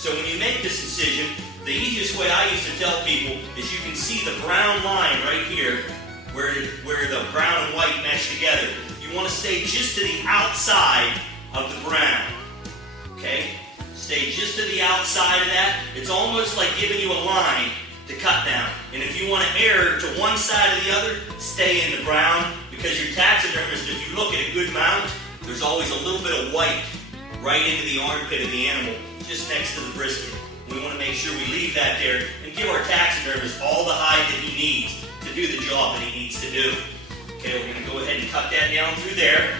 So when you make this incision, the easiest way I used to tell people is you can see the brown line right here where the brown and white mesh together. You want to stay just to the outside of the brown. Okay? Stay just to the outside of that. It's almost like giving you a line to cut down. And if you want to err to one side or the other, stay in the brown, because your taxidermist, if you look at a good mount, there's always a little bit of white right into the armpit of the animal, just next to the brisket. We want to make sure we leave that there and give our taxidermist all the hide that he needs to do the job that he needs to do. Okay, we're going to go ahead and cut that down through there.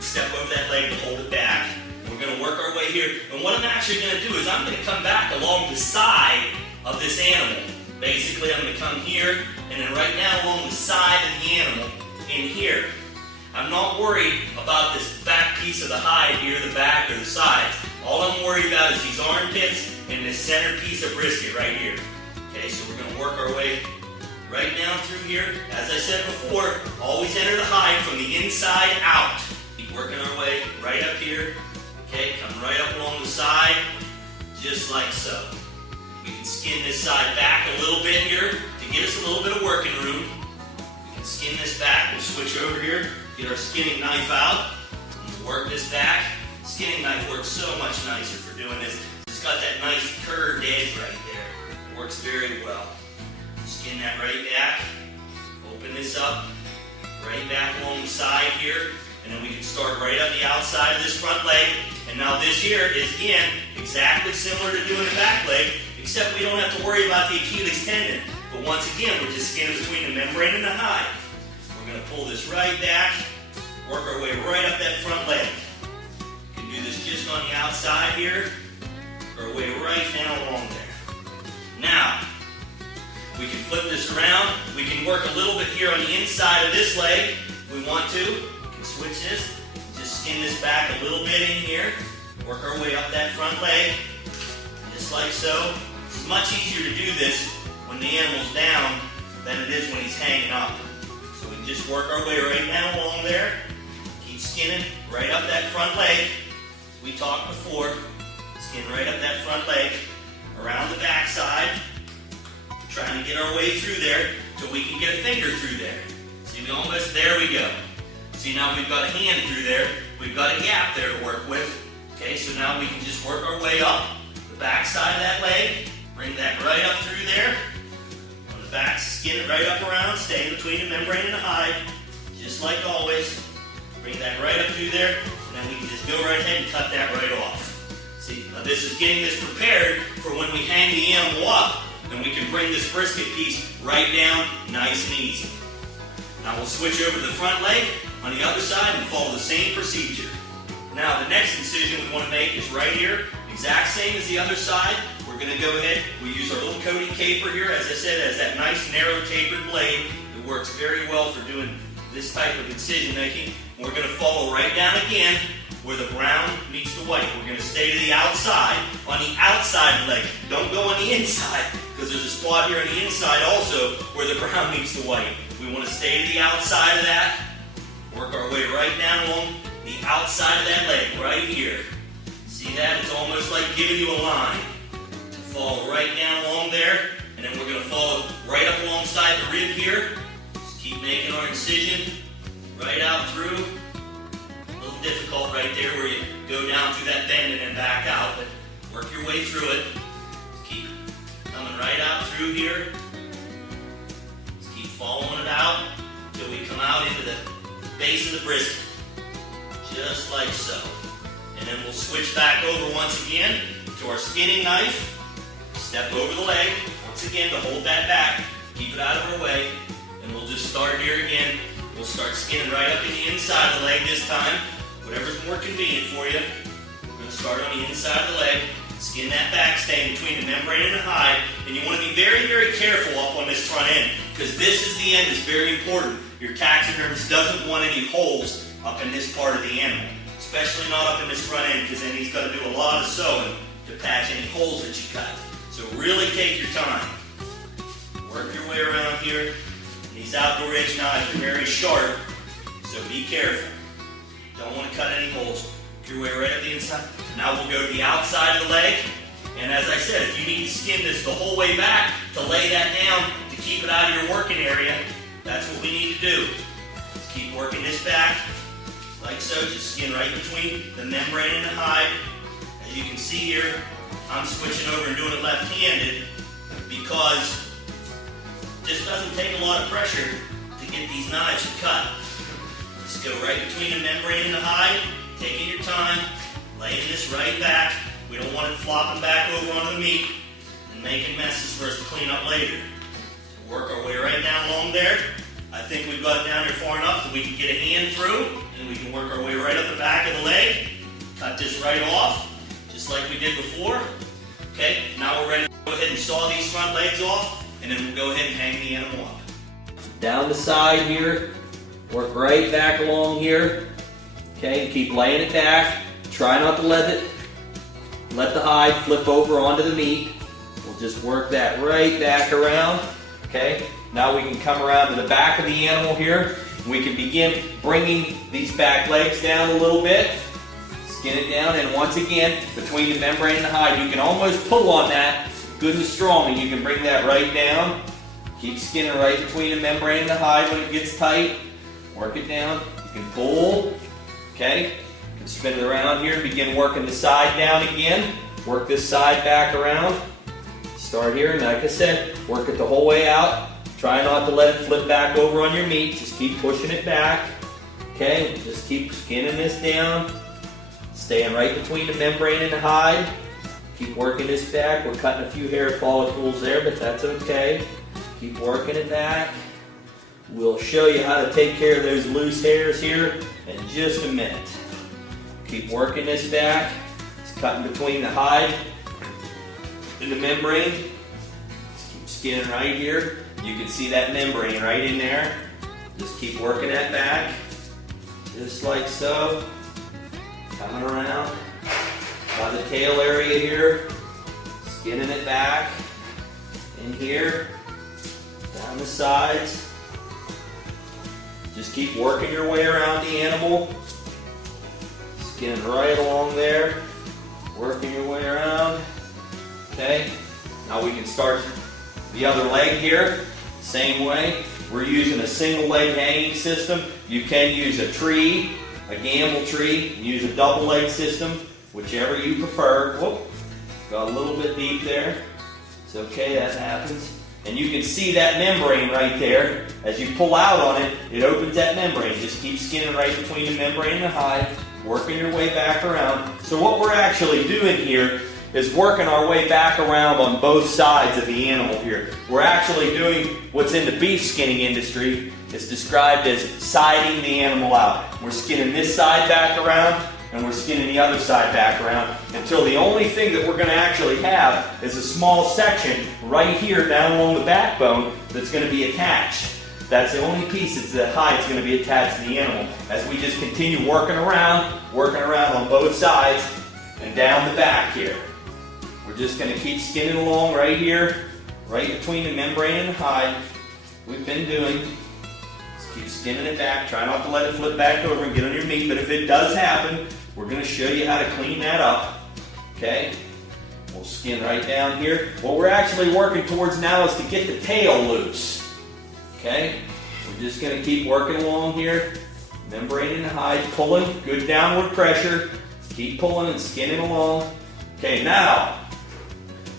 Step over that leg to hold it back. We're going to work our way here. And what I'm actually going to do is I'm going to come back along the side of this animal. Basically, I'm going to come here, and then right now along the side of the animal in here. I'm not worried about this back piece of the hide here, the back or the sides. All I'm worried about is these armpits and this center piece of brisket right here. Okay, so we're going to work our way right down through here. As I said before, always enter the hide from the inside out. Keep working our way right up here. Okay, come right up along the side, just like so. We can skin this side back a little bit here to get us a little bit of working room. We can skin this back. We'll switch over here, get our skinning knife out, and work this back. Skinning knife works so much nicer for doing this. It's got that nice curved edge right there. It works very well. Skin that right back. Open this up, right back along the side here. And then we can start right up the outside of this front leg. And now this here is, again, exactly similar to doing a back leg, except we don't have to worry about the Achilles tendon. But once again, we're just skinning between the membrane and the hide. We're going to pull this right back, work our way right up that front leg. We can do this just on the outside here, work our way right down along there. Now, we can flip this around. We can work a little bit here on the inside of this leg if we want to. We can switch this, just skin this back a little bit in here, work our way up that front leg, just like so. It's much easier to do this when the animal's down than it is when he's hanging up. So we can just work our way right down along there, keep skinning right up that front leg. As we talked before, skin right up that front leg, around the back side, trying to get our way through there till we can get a finger through there. See, there we go. See, now we've got a hand through there. We've got a gap there to work with. Okay, so now we can just work our way up the back side of that leg, bring that right up through there. On the back, skin it right up around, stay between the membrane and the hide, just like always. Bring that right up through there, and then we can just go right ahead and cut that right off. See, now this is getting this prepared for when we hang the animal up, and we can bring this brisket piece right down nice and easy. Now we'll switch over to the front leg on the other side and follow the same procedure. Now the next incision we want to make is right here, exact same as the other side. We're going to go ahead, we use our little Cody caper here, as I said, as that nice narrow tapered blade. It works very well for doing this type of incision making. We're going to follow right down again where the brown meets the white. We're going to stay to the outside, on the outside of the leg. Don't go on the inside, because there's a spot here on the inside also where the brown meets the white. We want to stay to the outside of that, work our way right down along the outside of that leg, right here. See that? It's almost like giving you a line. Follow right down along there, and then we're going to follow right up alongside the rib here. Just keep making our incision right out through. A little difficult right there where you go down through that bend and then back out, but work your way through it. Just keep coming right out through here. Just keep following it out until we come out into the base of the brisket. Just like so. And then we'll switch back over once again to our skinning knife. Step over the leg, once again, to hold that back. Keep it out of our way. And we'll just start here again. We'll start skinning right up in the inside of the leg this time. Whatever's more convenient for you. We're going to start on the inside of the leg. Skin that back, staying between the membrane and the hide. And you want to be very, very careful up on this front end, because this is the end that's very important. Your taxidermist doesn't want any holes up in this part of the animal, especially not up in this front end, because then he's got to do a lot of sewing to patch any holes that you cut. So really take your time. Work your way around here. And these outdoor edge knives are very sharp, so be careful. Don't want to cut any holes. Work your way right up the inside. Now we'll go to the outside of the leg, and as I said, if you need to skin this the whole way back to lay that down to keep it out of your working area, that's what we need to do. Just keep working this back like so. Just skin right between the membrane and the hide. As you can see here, I'm switching over and doing it left-handed because it just doesn't take a lot of pressure to get these knives to cut. Just go right between the membrane and the hide, taking your time, laying this right back. We don't want it flopping back over onto the meat and making messes for us to clean up later. So work our way right down along there. I think we've got it down here far enough that we can get a hand through, and we can work our way right up the back of the leg. Cut this right off, just like we did before. Okay, now we're ready to go ahead and saw these front legs off, and then we'll go ahead and hang the animal up. Down the side here, work right back along here. Okay, keep laying it back. Try not to let the hide flip over onto the meat. We'll just work that right back around. Okay, now we can come around to the back of the animal here. We can begin bringing these back legs down a little bit. Skin it down, and once again, between the membrane and the hide, you can almost pull on that good and strong, and you can bring that right down. Keep skinning right between the membrane and the hide when it gets tight. Work it down. You can pull. Okay, you can spin it around here and begin working the side down again. Work this side back around. Start here, and like I said, work it the whole way out. Try not to let it flip back over on your meat. Just keep pushing it back. Okay, just keep skinning this down. Staying right between the membrane and the hide. Keep working this back. We're cutting a few hair follicles there, but that's okay. Keep working it back. We'll show you how to take care of those loose hairs here in just a minute. Keep working this back. It's cutting between the hide and the membrane. Just keep skinning right here. You can see that membrane right in there. Just keep working that back. Just like so. Coming around by the tail area here, skinning it back in here, down the sides. Just keep working your way around the animal, skinning right along there, working your way around. Okay, now we can start the other leg here, same way. We're using a single leg hanging system. You can use a tree, a gamble tree, and use a double leg system, whichever you prefer. Whoop, got a little bit deep there. It's okay, that happens. And you can see that membrane right there. As you pull out on it, it opens that membrane. Just keep skinning right between the membrane and the hide, working your way back around. So what we're actually doing here is working our way back around on both sides of the animal here. We're actually doing what's in the beef skinning industry. It's described as siding the animal out. We're skinning this side back around, and we're skinning the other side back around until the only thing that we're going to actually have is a small section right here down along the backbone that's going to be attached. That's the only piece that the hide's going to be attached to the animal. As we just continue working around on both sides and down the back here. We're just going to keep skinning along right here, right between the membrane and the hide. We've been doing. Just keep skinning it back. Try not to let it flip back over and get on your meat, but if it does happen, we're going to show you how to clean that up. Okay? We'll skin right down here. What we're actually working towards now is to get the tail loose. Okay? We're just going to keep working along here. Membrane and the hide, pulling, good downward pressure. Keep pulling and skinning along. Okay, now,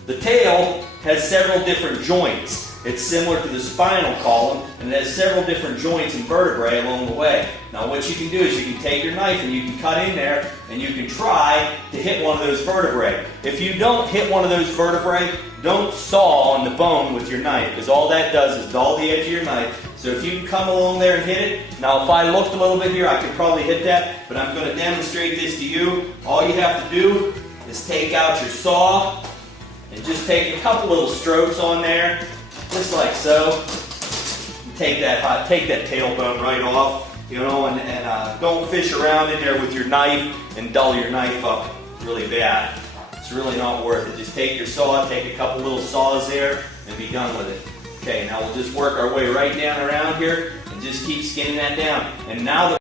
the tail has several different joints. It's similar to the spinal column, and it has several different joints and vertebrae along the way. Now what you can do is you can take your knife and you can cut in there and you can try to hit one of those vertebrae. If you don't hit one of those vertebrae, don't saw on the bone with your knife, because all that does is dull the edge of your knife. So if you can come along there and hit it, now if I looked a little bit here, I could probably hit that, but I'm going to demonstrate this to you. All you have to do is take out your saw and just take a couple little strokes on there, just like so. Take that tailbone right off, and don't fish around in there with your knife and dull your knife up really bad. It's really not worth it. Just take your saw, take a couple little saws there, and be done with it. Okay, now we'll just work our way right down around here and just keep skinning that down. And now that